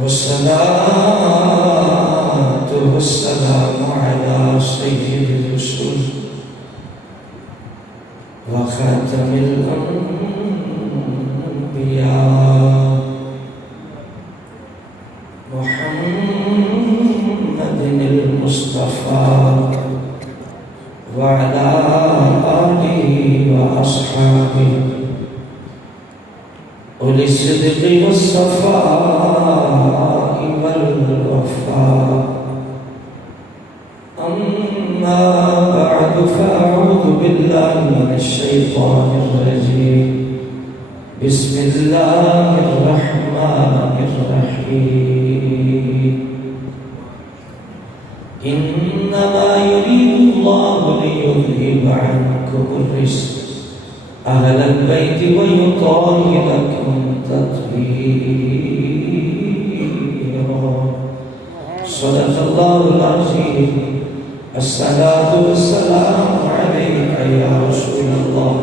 والصلاة والسلام على سيد الرسل وخاتم الأنبياء محمد المصطفى وعلى آله وأصحابه أولي الصدق والصفاء والوفاء. أما بعد فأعوذ بالله من الشيطان الرجيم. بسم الله الرحمن الرحيم. إنما يريد الله ليذهب عنكم الرجس أهل البيت ويطهركم تطهيرا. صدق الله العظيم. الصلاة والسلام عليك يا رسول الله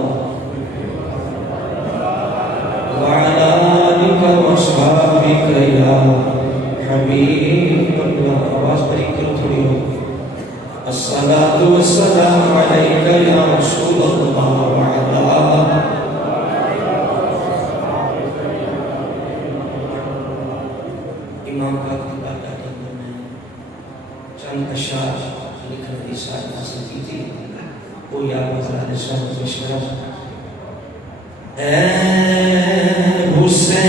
وعلى آلك وأصحابك يا حبيب الله. آواز بڑی کرو تھوڑی ہو. الصلاة والسلام عليك يا رسول الله وعلى امام پاک کی بارگاہ کے اندر میں چند اشعار لکھنے کی سعادت حاصل کی تھی. وہ یا حضرات شاہد مشکرہ. اے حسین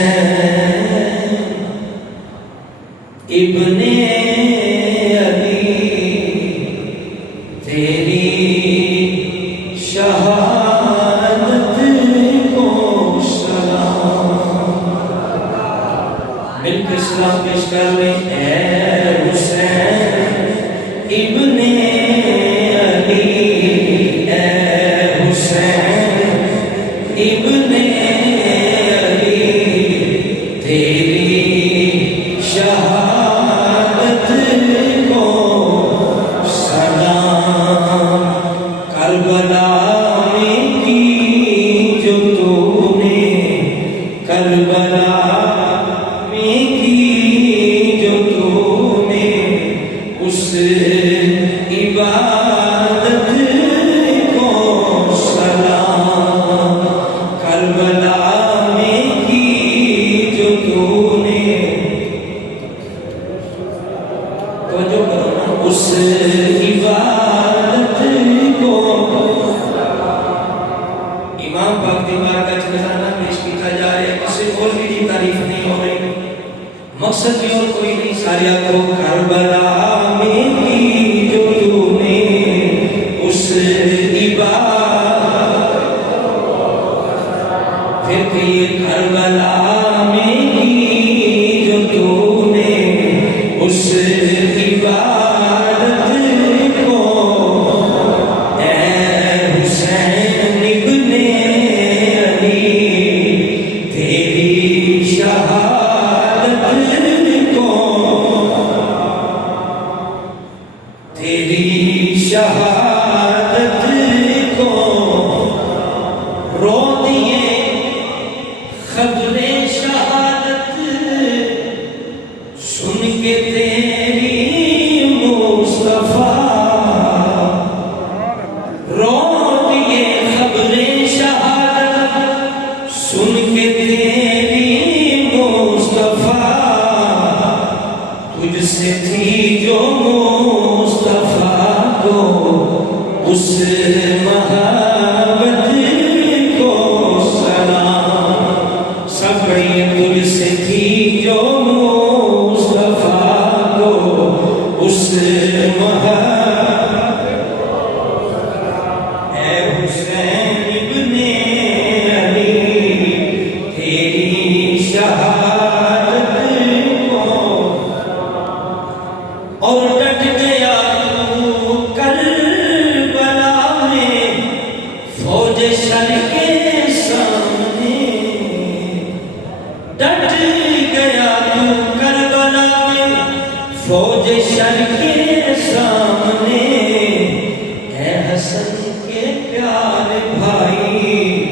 ابن علی تیری شہادت کو سلام. مل کے سلام پیش کر لیں. اے حسین ابن علی، اے حسین ابن علی تیری شہادت کو سلام. کربلا میں کی جو تو نے، کربلا میں کی جو تو نے، اس عبادت کو سلام. کربلا میں کی جو تو نے، توجہ کرو نا، اس عبادت کو. امام پاک دی بارگاہ کا خزانہ پیش کیا جا رہا ہے. کسی اور کی تعریف نہیں ہو رہی، مقصد بھی اور کوئی نہیں. سارے کو کربلا میں کی جو تو نے، اس عبادت. پھر کہیے کربلا میں کی جو تو نے، اس عبادت کو. اے حسین ابن علی تیری شہادت کو، تیری شہادت کو رو دیے خبر شہادت. سن کے تیری مصطفیٰ رو دیے خبر شہادت. سن کے تیری مصطفیٰ تجھ سے تھی جو مصطفیٰ کو، اس محبت کو سلام. سب پڑھیے. تجھ سے تھی جو مصطفیٰ کو، اس محبت. اے حسین ابن علی تیری شہادت کو. اور ڈٹ گیا تو کربلا میں فوج شر کے سامنے. ڈٹ گیا تو کربلا میں فوج شر کے سامنے. اے حسن کے پیارے بھائی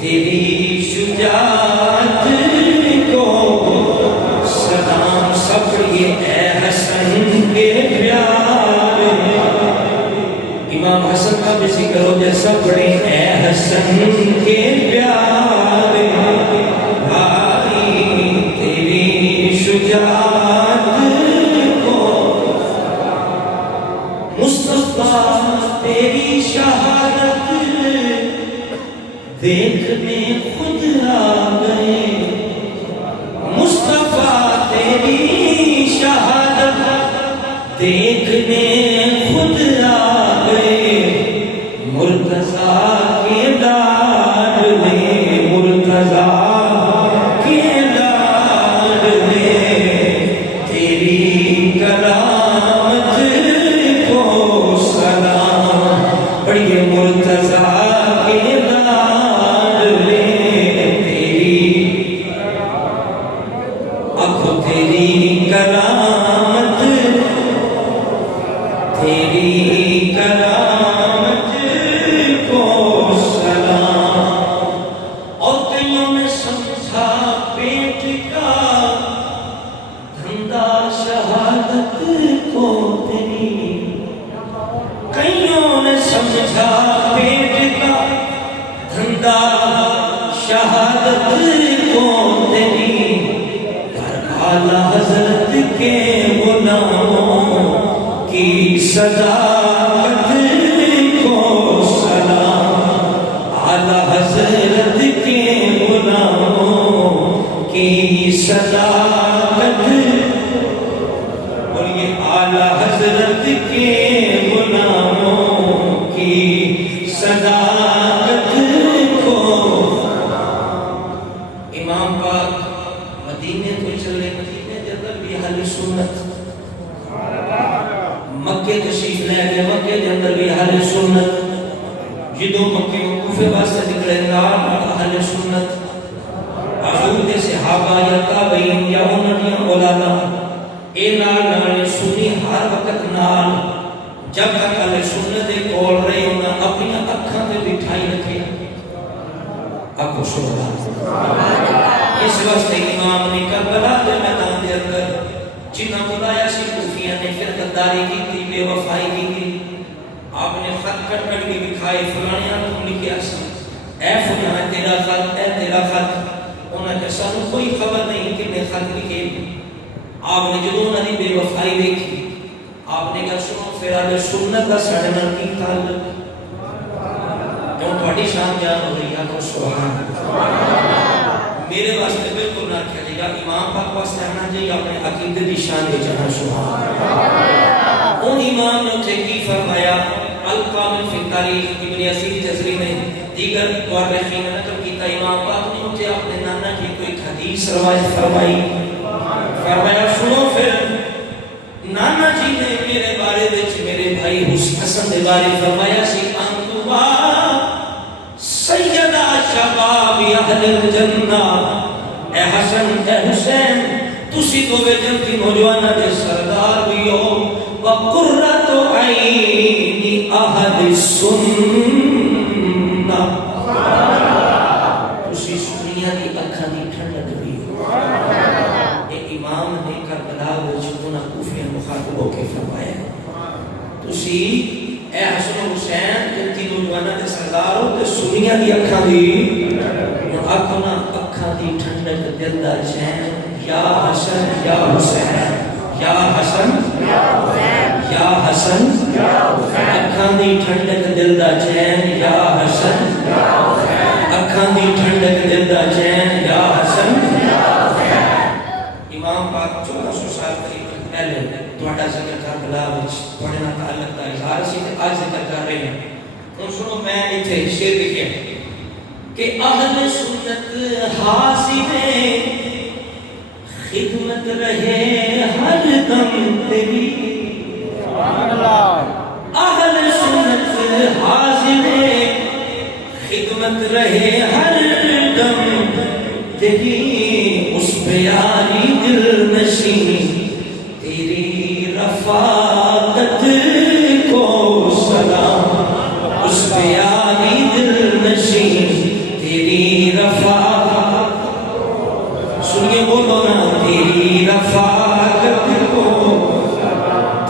تیری شجاعت کو سلام سب پڑھیے اے حسن کے پیارے امام حسن کا بھی ذکر ہو جیسا پڑھے اے حسن کے پیارے بھائی تیری شجاعت کو مصطفیٰ تیری شہادت دیکھنے خود آ گئے مصطفیٰ تیری شہادت دیکھنے خود آ گئے مرتضیٰ کے لاڈلے مرتضیٰ کے لاڈلے تیری کرامت کو سلام پڑھیے مرتضیٰ کے لاڈلے تیری آنکھوں تیری کرامت تیری کرامت کو سلام اور دلوں میں سمجھا پیٹ کا دھندا شہادت کو تیری کئیوں نے سمجھا پیٹ کا دھندا شہادت کو تیری پر اعلیٰ حضرت کے غلاموں کی صداقت کو سلام اعلیٰ حضرت کے غلاموں کی صداقت بولیے اعلیٰ حضرت کے غلاموں کی صداقت کو امام پاک مدینے کو چلے مدینے جدر بھی اہل سنت مکے تشریف لے گئے مکے کے اندر بھی اہل سنت جدو مکے کوفے واسطے نکلے نام اہل سنت حضور دے صحابہ یا تابعین یا انہوں نے اولادا اے نال سنی ہر وقت نال جب تک اہل سنت دے کول رہے انہاں اپنی اکھاں تے بٹھائی رکھے اکو سبحان اس واسطے امام نے کربلا دے میدان دے اندر جنہ بلایا سی کوفیہ نے پھر غداری کی تھی بے وفائی کی تھی آپ نے خط کٹ کٹ کے دکھائے فلانیاں تم لکھیا سی اے فلاں تیرا خط اے تیرا خط انہاں نے سانو کوئی خبر نہیں کہ میں خط لکھے آپ نے جدوں انہاں دی بے وفائی دیکھی آپ نے کہا سنو پھر اہل سنت دا ساڈے نال کی تعلق کیوں تہاڈی شان بیان ہو رہی ہے تو سبحان میرے واسطے بالکل نہ کیا جائے گا امام پاک واسطے آنا چاہیے اپنے عقیدے دی شان دے جہاں سبحان ان امام نے اتھے کی فرمایا القامل فی تاریخ ابن یسیر جزری نے دیگر مورخین نے نقل کیتا امام پاک نے اتھے اپنے نانا کی کوئی حدیث روایت فرمائی فرمایا سنو پھر نانا جی نے میرے بارے وچ میرے بھائی حسن دے بارے فرمایا سی انتما سیدہ شباب اہل الجنہ اے حسن اے حسین تسی دوے جنتی نوجوانہ دے سردار بھی ہو وقرۃ عین اہل السنہ تسی سنیاں دی اکھاں دی ٹھنڈک بھی ہو اے امام نے کربلا وچ انہاں کوفیاں مخاطب ہو کے فرمایا تسی اے حسن و حسین جنتی نوجوانہ دے سردار ہو تے سنیاں دی اکھاں دی اکھنا اکھاں دی ٹھنڈک دل دا چین یا حسن یا حسین یا حسن یا حسین یا حسن یا حسین اکھاں دی ٹھنڈک دل دا چین یا حسن یا حسین اکھاں دی ٹھنڈک دل دا چین یا حسن یا حسین امام پاک 1400 سال قریب پہلے تہاڈا ذکر کربلا وچ تہاڈے نال تعلق دا اظہار سی تے اج ذکر کر رہے ہیں ہن سنو میں ایتھے شعر لکھیا کہ اہل سنت حاضر خدمت رہے ہر دم تیری اہل سنت حاضر خدمت رہے ہر دم تیری اس پیاری دل نشین تیری رفاقت کو سلام اس پیاری دل نشین رفاقت، سنیے بولو نا، تیری رفاقت کو،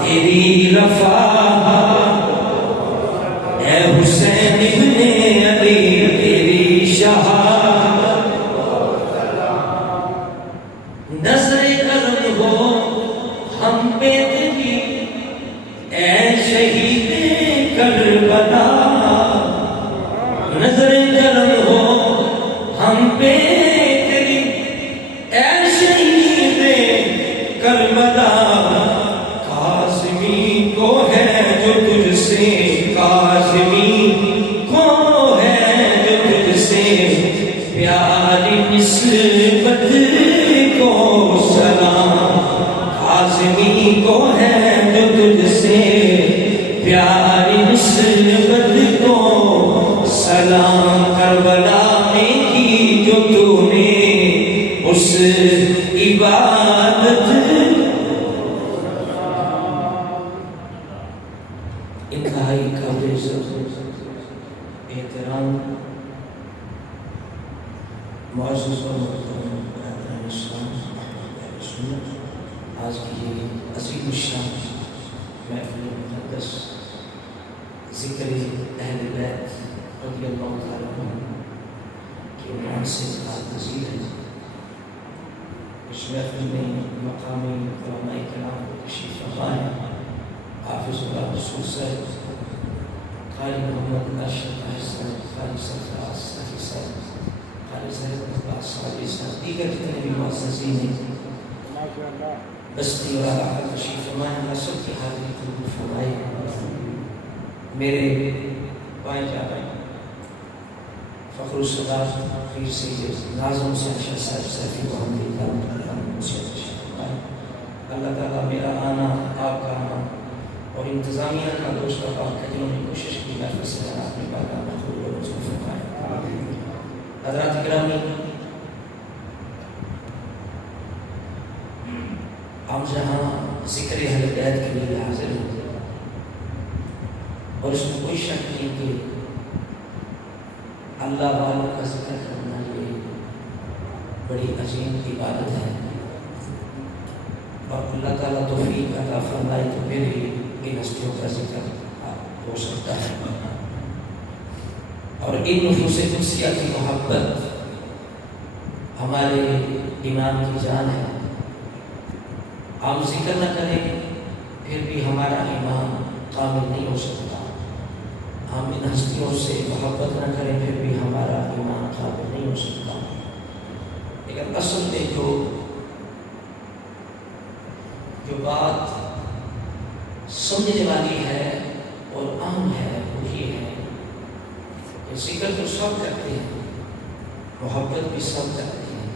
تیری رفاقت اے حسین ابن علی، تیری شہادت نظر کرم ہو ہم پہ تیری اے شہید کربلا، نظر کرم ہو ہم پہ تیری اے شہید کربلا، قاسمی کو ہے جو تجھ سے، قاسمی کو ہے جو تجھ سے پیاری نسبت کو سلام، قاسمی کو ہے جو تجھ سے پیاری نسبت کو سلام، کربلا میں کی جو تو نے اس عبادت، انتہائی قابل احترام معزز و محترم برادران اسلام، آج کی یہ عظیم الشان محفل مقدس ذکر اہل بیت رضی اللہ تعالیٰ عنہ کے عنوان سے نازل ہے۔ اس محفل میں مقامی علماء کرام تشریف فرما ہے، حافظ اللہ رسول صاحب، قاری محمد ارشد صاحب، قاری سرفراز صاحب صاحب، قاری صاحب عباس صاحب، دیگر جتنے بھی معززین ہیں بستی اور علاقہ تشریف فرما ہے، اللہ سب کی حاضری قبول فرمائے۔ میرے بائیں جانا فخر الصداق پیر سید ناظم حسین شاہ صاحب سیفی محمد اللہ تعالیٰ میرا آنا، آپ کا آنا اور انتظامیہ کا دوست کا جنہوں نے کوشش کی محفل سے اپنے پاکہ مخلوق و رسول فرمائے۔ حضرات گرامی، ہم جہاں ذکر اہل بیت کے لیے حاضر ہیں اور اس میں کوئی شک نہیں کہ اللہ والوں کا ذکر کرنا یہ بڑی عظیم عبادت ہے، اور اللہ تعالیٰ توفیق عطا فرمائے تو پھر ہی ان ہستیوں کا ذکر ہو سکتا ہے، اور ان نفوس قدسیہ کی محبت ہمارے ایمان کی جان ہے۔ ہم ذکر نہ کریں پھر بھی ہمارا ایمان کامل نہیں ہو سکتا، ہم ان ہستیوں سے محبت نہ کریں پھر بھی ہمارا ایمان کامل نہیں ہو سکتا۔ لیکن اصل میں جو بات سمجھنے والی ہے اور عام ہے وہ یہ ہے کہ ذکر تو سب کرتے ہیں، محبت بھی سب کرتے ہیں،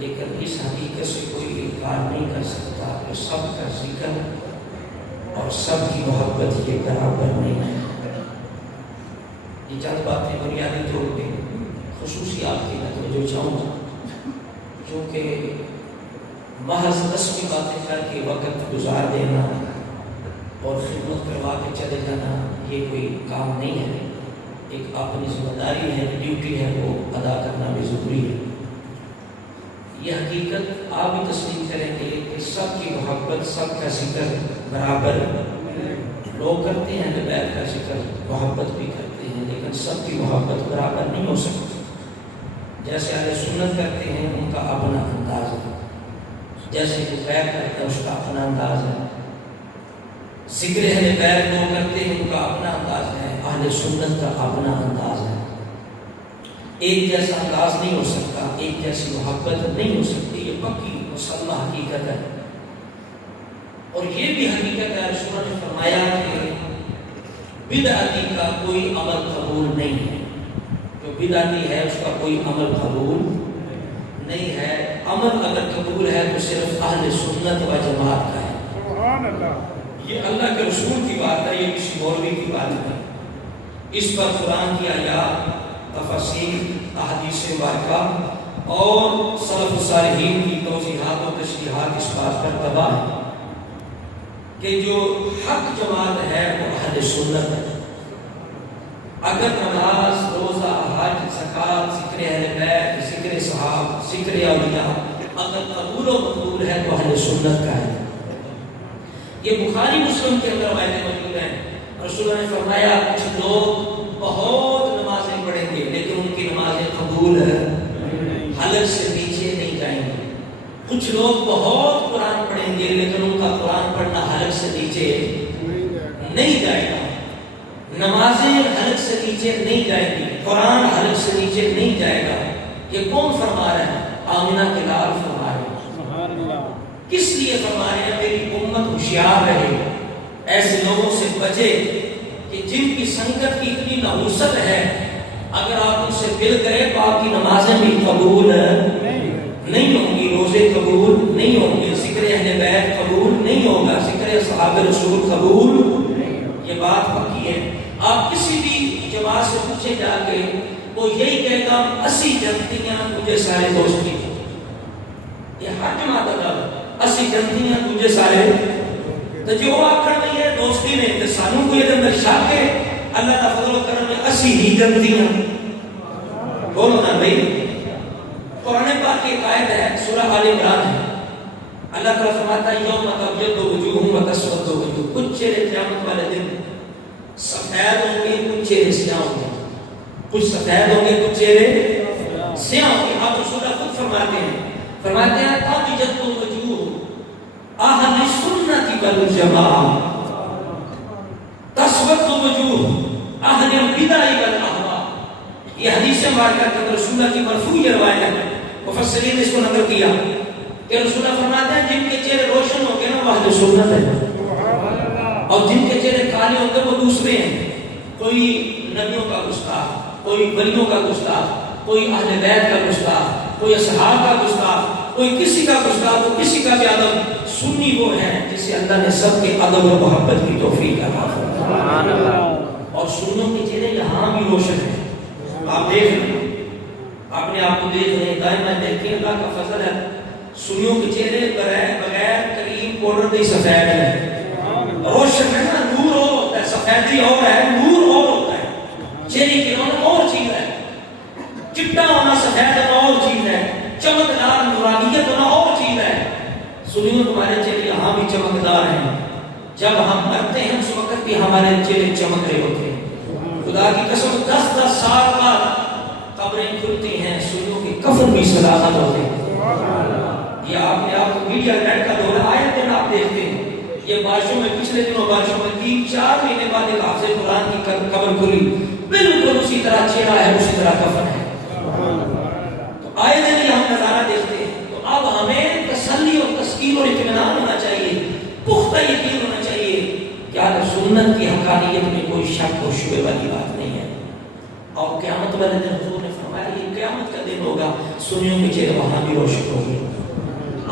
لیکن اس حقیقت سے کوئی انکار نہیں کر سکتا کہ سب کا ذکر اور سب کی محبت یہ برابر نہیں ہے۔ یہ چند باتیں بنیادی طور پہ خصوصی آپ کی توجہ چاہوں گا، کیونکہ محض 10 باتیں کر کے وقت گزار دینا اور خدمت کروا کے چلے جانا یہ کوئی کام نہیں ہے، ایک اپنی ذمہ داری ہے، ڈیوٹی ہے، وہ ادا کرنا بھی ضروری ہے۔ یہ حقیقت آپ بھی تسلیم کریں گے کہ سب کی محبت، سب کا ذکر برابر لوگ کرتے ہیں، بیت کا ذکر محبت بھی کرتے ہیں، لیکن سب کی محبت برابر نہیں ہو سکتی۔ جیسے اہل سنت کرتے ہیں ان کا اپنا انداز ہے، جیسے جو بیت کرتا ہے اس کا اپنا انداز ہے، ذکر اہل بیت لوگ کرتے ہیں ان کا اپنا انداز ہے، اہل سنت کا اپنا انداز ہے۔ ایک جیسا انداز نہیں ہو سکتا، ایک جیسی محبت نہیں ہو سکتی، یہ پکی مسلح حقیقت ہے۔ اور یہ بھی حقیقت ہے، رسول نے فرمایا کہ بدعتی کا کوئی عمل قبول نہیں ہے، جو بدعتی ہے اس کا کوئی عمل قبول نہیں ہے، عمل اگر قبول ہے تو صرف اہل سنت و جماعت کا ہے۔ سبحان اللہ، یہ اللہ کے رسول کی بات ہے، یہ کسی مولوی کی بات نہیں۔ اس پر قرآن کی آیات، تفاسیر، احادیث مبارکہ اور سلف الصالحین کی توضیحات و تشریحات اس بات پر تباہ ہے کہ جو حق جماعت ہے وہ اہل سنت ہے۔ اگر نماز، روزہ، حج، زکوٰۃ، ذکر اہل بیت، ذکر صحابہ، ذکر اولیاء اگر قبول و مقبول ہے تو اہل سنت کا ہے۔ یہ بخاری مسلم کے اندر روایتیں موجود ہیں۔ رسول اللہ نے فرمایا کچھ لوگ بہت نمازیں پڑھیں گے لیکن ان کی نمازیں قبول حلق سے نیچے نہیں جائیں گے۔ کچھ لوگ بہت قرآن پڑھیں گے لیکن ان کا قرآن پڑھنا حلق سے نیچے نہیں جائے گا۔ نمازیں حلق سے نیچے نہیں جائیں گی، قرآن حلق سے نیچے نہیں جائے گا۔ یہ کون فرما رہا ہے؟ آمنہ کے لال فرما رہے ہیں۔ کس لیے فرما رہے ہیں؟ میری امت ہوشیار رہے، ایسے لوگوں سے بچے کہ جن کی سنگت کی اتنی نحوست ہے، اگر آپ ان سے دل کرے تو آپ کی نمازیں بھی قبول نہیں ہوں گی، روزے قبول نہیں ہوں گے، ذکر اہل بیت قبول نہیں ہوگا، ذکر صحابہ رسول قبول، یہ بات پکی ہے۔ آپ کسی بھی جماعت سے پوچھے جا کے وہ یہی کہے گا 80 جنتیاں تجھے سارے دوستی، یہ ہر جماعت کا 80 جنتیاں تجھے سارے، تو جو آخر نہیں ہے دوستی نے تو سانوں کو یہ اندر شک ہے اللہ کا فضل و کرم میں 80 ہی جنتیاں بولو نا بھائی۔ قرآن پاک کی ایک آیت ہے سورہ آل عمران ہے، اللہ تعالیٰ فرماتا ہے یوم تبیض وجوہ و تسود وجوہ، کچھ چہرے قیامت والے دن سفید ہوں گے کچھ چہرے سیاہ ہوں گے، کچھ سفید ہوں گے کچھ چہرے سیاہ ہوں گے۔ آپ رسول اللہ خود فرماتے ہیں تبیض وجوہ اہل سنت والجماعہ تسود وجوہ اہل البدع والاہواء۔ یہ حدیث مبارکہ کے اندر رسول اللہ کی مرفوع روایت ہے، مفسرین نے اس کو نقل کیا کہ رسول اللہ فرماتے ہیں جن کے چہرے روشن ہو گئے نا وہ اہل سنت ہے، اور جن کے چہرے کالے ہوں گے وہ دوسرے ہیں، کوئی نبیوں کا گستاخ، کوئی ولیوں کا گستاخ، کوئی اہل بیت کا گستاخ، کوئی اصحاب کا گستاخ، کوئی کسی کا گستاخ، کوئی کسی کا بھی ادب۔ سنی وہ ہے جسے اللہ نے سب کے ادب و محبت کی توفیق عطا فرمائی، اور سنیوں کے چہرے یہاں بھی روشن ہیں۔ آپ دیکھ رہے ہیں، اپنے آپ کو دیکھ رہے ہیں، دائما دیکھیں اللہ کا فضل ہے، سنیوں کے چہرے بغیر کریم پاؤڈر کے سفید ہے، روشن ہے نا، نور اور ہوتا ہے، سفیدی اور ہے، نور اور ہوتا ہے، چہرے کی رونق اور چیز ہے، چٹا ہونا سفید ہونا اور چیز ہے، چمکدار نورانیت ہونا اور چیز ہے۔ سنیوں تمہارے چہرے یہاں بھی چمکدار ہیں، جب ہم مرتے ہیں اس وقت بھی ہمارے چہرے چمک رہے ہوتے ہیں۔ خدا کی قسم 10-10 سال بعد قبریں کھلتی ہیں، سنیوں کے کفن بھی سلامت ہوتے ہیں۔ یہ آپ نے آپ میڈیا نیٹ کا دورہ آئے دن آپ دیکھتے ہیں، یہ بارشوں میں پچھلے دنوں بارشوں میں 3-4 مہینے بعد ایک حافظ قرآن کی قبر کھلی، بالکل اسی طرح چہرہ ہے، اسی طرح کفن ہے۔ تو آئے دن ہم نظارہ دیکھتے ہیں، تو اب ہمیں تسلی اور تسکین اور اطمینان ہونا چاہیے، پختہ یقین ہونا چاہیے کہ اہل سنت کی حقانیت میں کوئی شک و شبہ والی بات نہیں ہے۔ اور قیامت والے دن حضور نے فرمایا یہ قیامت کا دن ہوگا، سنیوں کے چہرے وہاں بھی روشن ہوں گے۔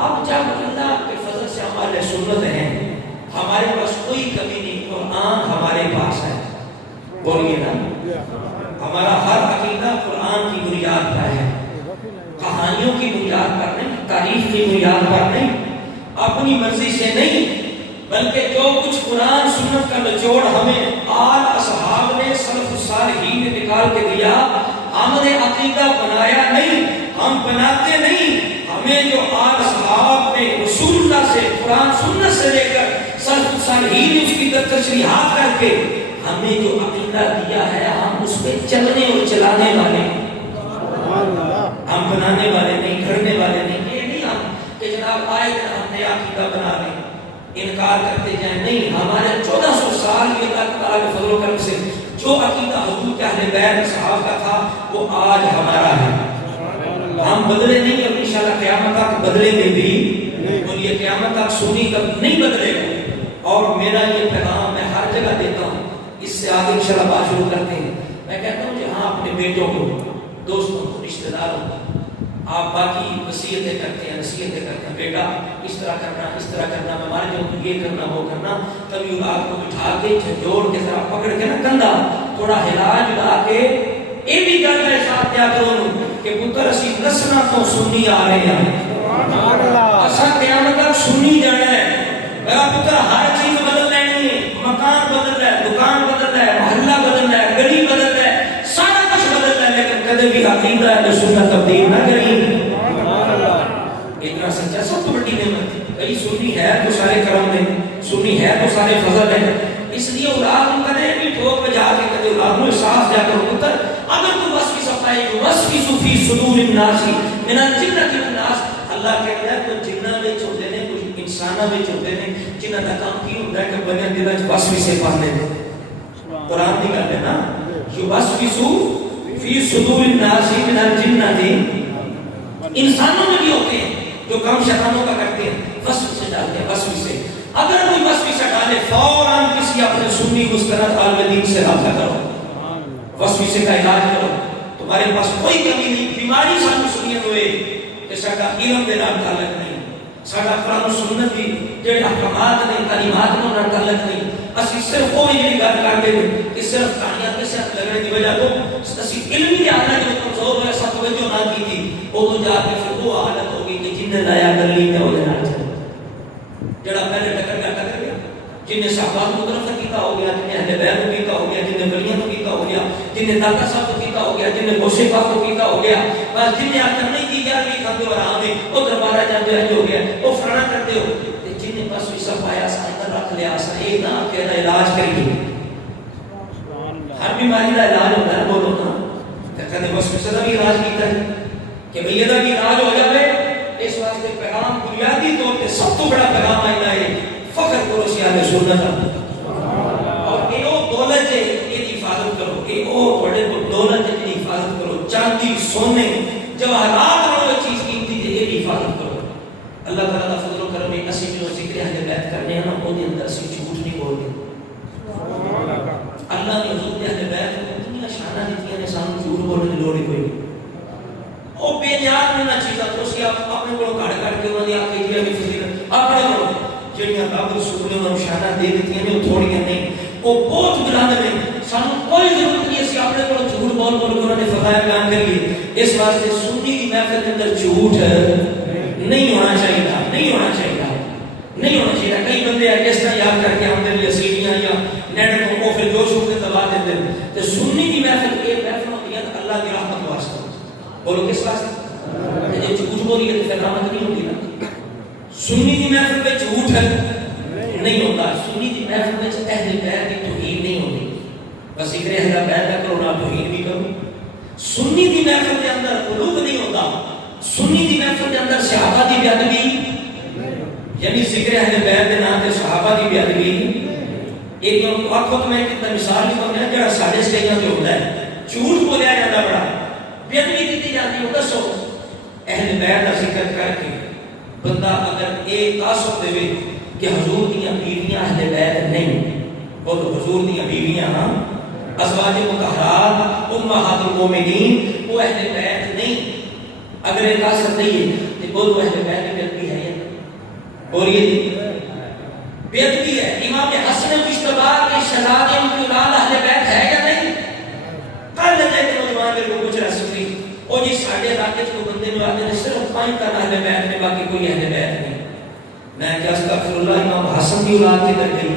اب جب اللہ کے فضل سے ہمارے سنت ہیں، ہمارے پاس کوئی کمی نہیں، قرآن ہمارے پاس ہے، بولیے نا، ہمارا ہر عقیدہ قرآن کی بنیاد پر ہے، کہانیوں کی بنیاد پر نہیں، تاریخ کی بنیاد پر نہیں، اپنی مرضی سے نہیں، بلکہ جو کچھ قرآن سنت کا نچوڑ ہمیں آل اصحاب نے سلف الصالحین نے نکال کے دیا، ہم نے عقیدہ بنایا نہیں، ہم بناتے نہیں، ہمیں جو آل اصحاب نے رسول اللہ سے قرآن سنت سے لے کر سلف الصالحین نے اس کی تشریحات کر کے ہمیں جو عقیدہ دیا ہے ہم اس پہ چلنے اور چلانے والے، ہم بنانے والے نہیں، گھڑنے والے نہیں۔ یہ نہیں ہم کہ جناب آئے دن ہم نے عقیدہ بنا لیں، انکار کرتے جائیں، نہیں، ہمارے 1400 سال کے اللہ تعالیٰ کے فضل و کرم سے جو عقیدہ حضور کے اہل بیت صحابہ کا تھا وہ آج ہمارا ہے، ہم بدلے نہیں، اور انشاءاللہ قیامت تک بدلے میں بھی، اور یہ قیامت تک سنی تک نہیں بدلے گا۔ اور میرا یہ پیغام میں ہر جگہ دیتا ہوں، اس سے آگے انشاءاللہ بات شروع کرتے ہیں۔ میں کہتا ہوں جہاں اپنے بیٹوں کو، دوستوں کو، رشتہ داروں کو آپ باقی وصیتیں کرتے ہیں، نصیحتیں کرتے ہیں، بیٹا اس طرح کرنا، اس طرح کرنا، میں مار جاؤں تو یہ کرنا، وہ کرنا، کبھی آپ کو بٹھا کے جھنجھوڑ کے ذرا پکڑ کے نا کندھا تھوڑا ہلا جلا کے یہ بھی گل ہے ساتھ دیا کرو کہ پتر اسی نسلوں تو سنی آ رہے ہیں، اساں قیامت تک سنی جانا ہے، میرا پتر ہر چیز بدل لینی ہے، مکان بدل رہا ہے، دکان بدل رہا ہے، محلہ بدل رہا ہے، گلی بدل رہا ہے، سارا کچھ بدل رہا ہے، لیکن کدے بھی عقیدہ اہل سنت تبدیل نہ کریں. اتنا سچا سب تو بڑی نعمت. کئی سنی ہے تو سارے کرم نے، سنی ہے تو سارے فضل ہیں. اس لیے اولاد کو کدے بھی ٹھوک بجا کے کدے اولاد کو احساس جا کر پتر اگر تو وصفی سپائے جو وصفی صوفی صدور الناس من الجنۃ والناس. اللہ کہتا ہے تو جنہ وچ ہوندے نے کچھ انساناں وچ ہوندے نے جنہاں دا کام کی ہوندا ہے کہ بندے دل وچ وصفی سے پاندے نے. قرآن دی گل ہے نا جو وصفی فی صدور الناس من الجنۃ. انسانوں میں بھی ہوتے ہیں جو کام شیطانوں کا کرتے ہیں وصف سے ڈالتے ہیں وصف سے. اگر کوئی وصف سے ڈالے فوراً کسی اپنے سنی مستند عالم دین سے رابطہ کرو، وصف سے کا علاج کرو. تمہارے پاس کوئی کمی نہیں. بیماری سانو سنیت ہوئے کہ ساڈا علم دے نال تعلق نہیں، ساڈا قرآن و سنت دی جڑے احکامات نے تعلیمات نال تعلق نہیں. اسی صرف وہ جڑی گل کرتے ہیں کہ صرف کہانیاں کے ساتھ لگنے دی وجہ تو اسی علمی حالت جو کمزور ہوئے سب توجہ نہ کی تھی وہ تو جا کے پھر وہ حالت ہوگی کہ جن نے لایا کر لی ہے وہ دے نال جڑا پہلے ٹکر گیا، جن نے صحابہ کو طرف کیتا ہو گیا، جن نے اہل بیت کو کیتا ہو گیا، جن نے ولیوں کو کیتا ہو گیا، جن نے داتا صاحب کو کیتا ہو گیا، جن نے غوث پاک کو کیتا ہو گیا. بس جن نے آخر نہیں کی یار بھی کھاتے ہو آرام ہے وہ دربارہ جاتے ہیں جو ہو گیا وہ فلانا کرتے ہو. جن نے بس ویسا پایا سا اندر رکھ لیا سا ایک نہ کہ علاج کریے. ہر بیماری کا علاج ہوتا ہے. بولو نا کہتے بس ویسا بھی علاج کیتا ہے کہ بھئی یہ بھی علاج ہو جائے. اس واسطے پیغام بنیادی طور پہ سب تو بڑا پیغام آئندہ ہے فخر کرو سی اہل سنت اور یہ دولت ہے یہ حفاظت کرو. یہ بڑے کو دولت ہے یہ حفاظت کرو. چاندی سونے جواہرات والی چیز قیمتی ہے یہ حفاظت کرو. اللہ تعالیٰ کا فضل و کرم ہے. اسی جو ذکر اہل بیت کرنے ہیں نا وہ دے اندر اسی جھوٹ نہیں بولتے. اللہ نے حضور نے اہل بیت کو اتنی شانہ دیتی ہیں سانو جھوٹ بولنے کی لوڑ ہی کوئی نہیں. وہ بے نیاز میں نہ چیزاں تو اسی اپنے کو کھڑ کھڑ کے انہوں نے آکے دیا بھی فضیلت اپنے کو جڑیاں باب رسول نے انہوں شانہ دے دیتی ہیں وہ تھوڑیاں نہیں وہ بہت بلند ہیں. سانو کوئی ضرورت نہیں اسی اپنے کو جھوٹ بول بول کے انہوں نے فضائل بیان کر لیے. اس واسطے سنی کی محفل کے اندر جھوٹ نہیں ہونا چاہیے، نہیں ہونا چاہیے، نہیں ہونا چاہیے. کئی بندے اس طرح یاد کر کے ہم دے سیڑھیاں یا نیٹ کو پھر جو شروع سے دبا دیتے ہیں. تو سنی کی محفل ایک محفل ہوتی ہے اللہ کی رحمت واسطے. بولو کس واسطے؟ جب جھوٹ بولی ہے تو پھر رحمت نہیں ہوتی نا. سنی کی محفل میں جھوٹ نہیں ہوتا. سنی کی محفل میں اہل بیت کی توہین نہیں ہوتی. بس ذکر اہل بیت کا کرو نہ توہین بھی کرو. سنی کی محفل کے اندر قلوب نہیں ہوتا. سنی کی محفل کے اندر صحابہ کی بیادبی یعنی ذکر اہل بیت کے نام سے صحابہ کی بیادبی. ایک وقت میں کتنا مثال بھی کرنا ہے جڑا ساڑھے سٹیجاں پہ ہوتا ہے جھوٹ بولیا جاتا بڑا بیادبی کی جاتی ہے. دسو اہل بیت کا ذکر کر کے بندہ اگر ایک تعصب دے کہ حضور دیاں بیویاں اہل بیت نہیں، بولو حضور دیاں بیویاں ازواج مطہرات امہات المومنین وہ اہل بیت نہیں، اگر ایک تعصب نہیں ہے تو بولو اہل بیت بیادبی ہے یا بولیے بیادبی ہے. امام حسن مجتبی کے شہزادے ان کی اولاد اہل بیت ہے یا نہیں؟ کل جائے کہ نوجوان میرے کو کچھ رہ سکتی اور یہ ساڑھے علاقے کو بندے میں آتے ہیں صرف 5 تن اہل بیت میں باقی کوئی اہل بیت نہیں. میں کیا استغفر اللہ امام حسن کی اولاد کی کر گئی.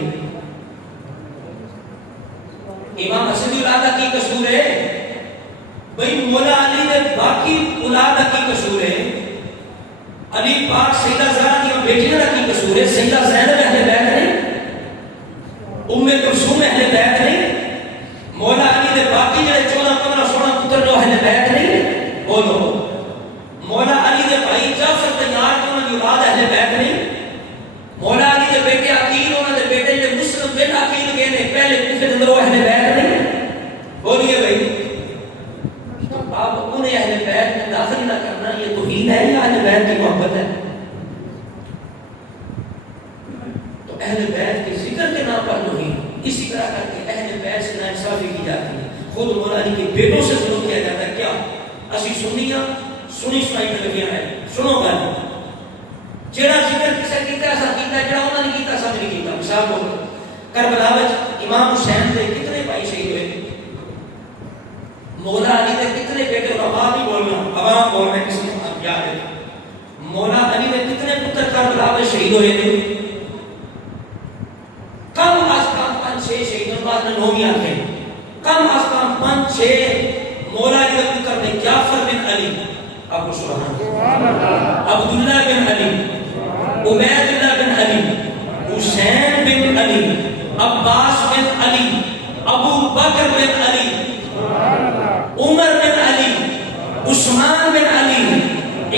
امام حسن کی اولاد کا کی قصور ہے؟ بھئی مولا علی نے باقی اولاد کا کی قصور ہے؟ علی پاک سیدہ زہرا کی بیٹیاں کا کی قصور ہے؟ سیدہ زینب اہل بیت نہیں؟ ام کلثوم اہل بیت نہیں؟ مولا علی نے باقی جڑے 14 15 16 پتر جو اہل بیت نہیں؟ بولو مولا علی نے بھائی جعفر تیار کے انہوں نے اولاد اہل بیت نہیں؟ مولا علی کے بیٹے عقیل انہوں نے بیٹے جو مسلم بن عقیل گئے نے پہلے کوفے اندر وہ اہل بیت نہیں؟ بولیے بھائی تو آپ انہیں اہل بیت میں داخل نہ کرنا یہ توہین ہے یا اہل بیت کی محبت ہے؟ تو اہل بیت کے ذکر کے نام پر توہین. اسی طرح کر کے اہل بیت سے ناانصافی کی جاتی ہے. خود مولا علی کے بیٹوں سے ظلم کیا جاتا ہے. کیا اسی سنیاں سنی سنائی میں لگیاں ہیں. سنو گا جڑا ذکر کسے کیتا ایسا کیتا جڑا انہوں نے کیتا سب نہیں کیتا. مثال بولو کربلا وچ امام حسین دے کتنے بھائی شہید ہوئے؟ مولا علی دے کتنے بیٹے اور عوام ہی بولنا عوام بول رہے کسی نے یاد ہے. مولا علی دے کتنے پتر کربلا میں شہید ہوئے تھے؟ کم از کم 5-6 شہیدوں بعد نے 9 آتے کم از کم 5-6 مولا علی دے پتر نے سبحان اللہ. عبداللہ بن علی، عبید اللہ بن علی، حسین بن علی، عباس بن علی، ابو بکر بن علی، عمر بن علی، عثمان بن علی،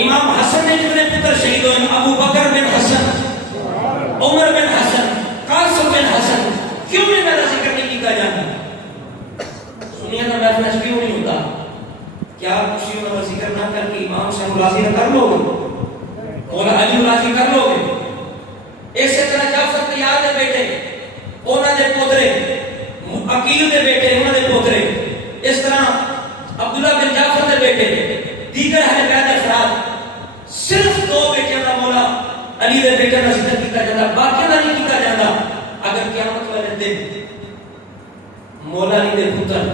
امام حسن نے جتنے پتر شہید ہوئے ابو بکر بن حسن، عمر بن حسن، قاسم بن حسن. کیوں میں میرا ذکر نہیں کیتا جاتا؟ سنیے نا محفل کیوں نہیں ہوتا؟ کیا خوشیوں کا ذکر نہ کر کے امام صاحب راضی نہ کر لو گے؟ مولا علی راضی کر لو گے؟ اسی طرح جعفر طیار دے بیٹے، انہاں دے پوترے، عقیل دے بیٹے، انہاں دے پوترے، اس طرح عبداللہ بن جعفر دے بیٹے، دیگر اہل بیت افراد. صرف دو بیٹیاں دا مولا علی دے بیٹے دا ذکر کیتا جاتا، باقی دا نہیں کیتا جاتا. اگر قیامت والے دن مولا علی دے پتر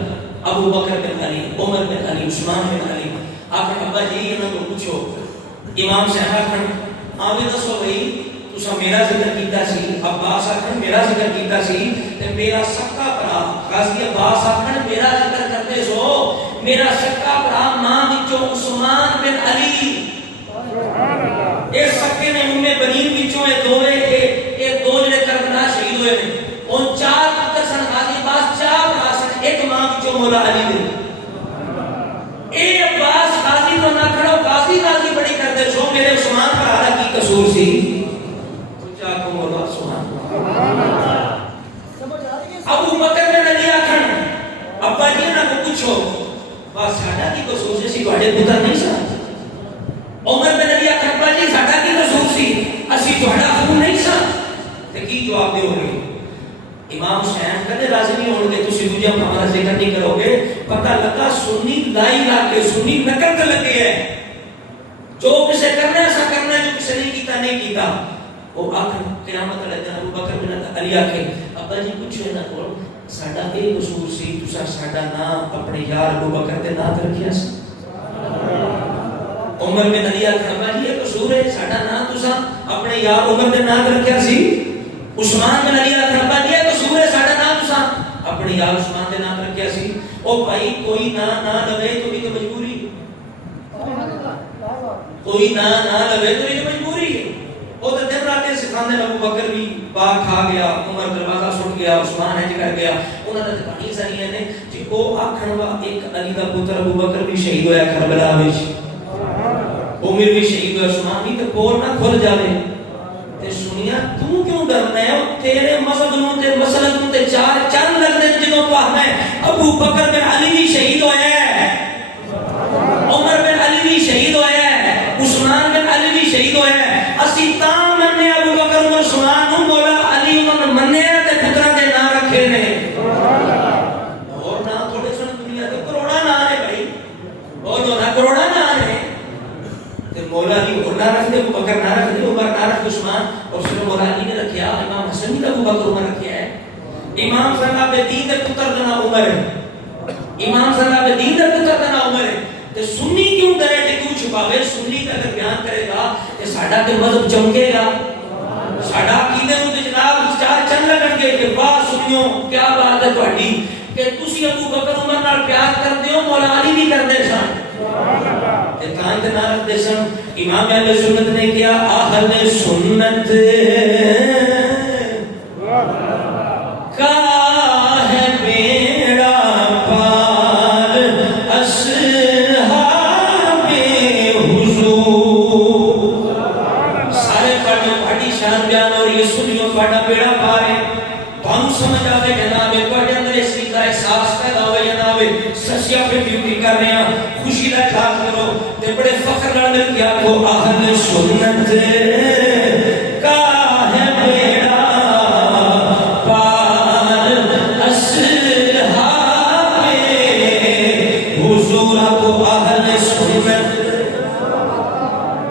ابو بکر بن علی، عمر بن علی، عثمان بن علی آخر ابا جی انہوں کو پوچھو، امام صاحب آخر آوے دسو بھئی تسا میرا ذکر کیتا سی، عباس آخر میرا ذکر کیتا سی، تے میرا سکا پرا غازی عباس آخر میرا ذکر کرتے سو، میرا سکا پرا ماں وچوں عثمان بن علی، اے سکے نے امے بنین وچوں اے دو جڑے کربلا شہید ہوئے نے، ان چار پتر سن غازی عباس، چار بھرا سن، ایک ماں وچوں مولا علی نے. اے عباس غازی تو نہ کھڑو، غازی غازی بڑی کرتے سو، میرے عثمان پر حالہ کی قصور سی؟ کچھا کو مولا سبحان اللہ. ابو بکر بن علی آکھن ابا جی نہ کو پوچھو بس ساڈا کی قصور سی، سی تواڈے پتر نہیں سن. عمر بن علی آکھن ابا جی ساڈا کی قصور سی، اسی تواڈا خون نہیں سن. تے کی جواب دیو گے؟ امام حسین کدے راضی نہیں ہون گے تسی دوجا ہمارا ذکر نہیں کرو گے. پتہ لگا سنی لائی لا کے سنی نقل تے لگے ہے، جو کسے کرنا ہے ایسا کرنا ہے، جو کسے نہیں کیتا نہیں کیتا. وہ آخر قیامت والے دن ابو بکر بن علی آکھے ابا جی پوچھو نہ کول ساڈا اے قصور سی تسا ساڈا نام اپنے یار ابو بکر دے نام تے رکھیا سی. عمر بن علی آکھے ابا جی اے قصور ہے ساڈا نام تسا اپنے یار عمر دے نام تے رکھیا سی. عثمان بن علی آکھے ابا جی اے قصور ہے ساڈا نام تسا اپنے یار عثمان دے نام رکھیا سی. او بھائی کوئی نہ لوے تو بھی تو مجبوری، کوئی نہ لوے تو بھی تو مجبوری ہے. وہ تو دن رات سکھاندے ابو بکر بھی باغ کھا گیا، عمر دروازہ سٹ گیا، عثمان ہنج کر گیا، انہاں دے کہانی سنیاں نے جی او آکھن وا ایک علی دا پتر ابو بکر بھی شہید ہویا کربلا وچ، عمر بھی شہید ہویا، عثمان بھی تے پور نہ کھل جاوے. تے سنیا تو کیوں ڈرنا ہے؟ تیرے مذہب نوں تے مسلک نوں تے چار چند لگدے جدوں تو آکھنا ہے ابو بکر بن علی بھی شہید ہویا ہے، عمر بن علی بھی شہید ہویا ہے، عثمان بن علی بھی شہید ہویا ہے. اسی تاں مننے ابو بکر عمر عثمان نوں مولا علی انہاں نے مننے تے پتراں دے نام رکھے نے. اور نام تھوڑے سن دنیا تے کروڑاں نام نے بھائی، بولو نا کروڑاں نام نے. تے مولا علی اور نہ رکھ دے، ابو بکر نہ رکھ دے، عمر نہ رکھ دے، عثمان اور صرف مولا علی نے رکھیا. امام حسن بھی ابو بکر عمر رکھیا ہے. امام زین العابدین دے پتر دا نام عمر ہے، امام زین العابدین دے پتر دا نام عمر ہے. تے سنی کیوں کرے تے کیوں چھپاوے؟ سنی تے اگر بیان کرے گا تے ساڈا تے مذہب چمکے گا، ساڈا عقیدے نوں تے جناب چار چن لگن گے کہ واہ سنیو کیا بات ہے تہاڈی کہ تسی ابو بکر عمر نال پیار کردے ہو، مولا علی بھی کردے سن. تے تاں تے نہ رکھدے سن. امام اہل سنت نے کیا اہل سنت کا ہے بیڑا پار اصحاب حضور. سارے پڑھی شان بیان اور یہ سنیو پڑھا بیڑا پار ہے. تم سمجھ آوے جناب تواڈے اندر اس چیز کا احساس پیدا ہوئے جناب سچیا پہ ڈیوٹی کر رہے ہیں، خوشی کا احساس کرو تے بڑے فخر نال مل کے آکھو اہل سنت کا ہے بیڑا پار اصحاب حضور. کو اہل سنت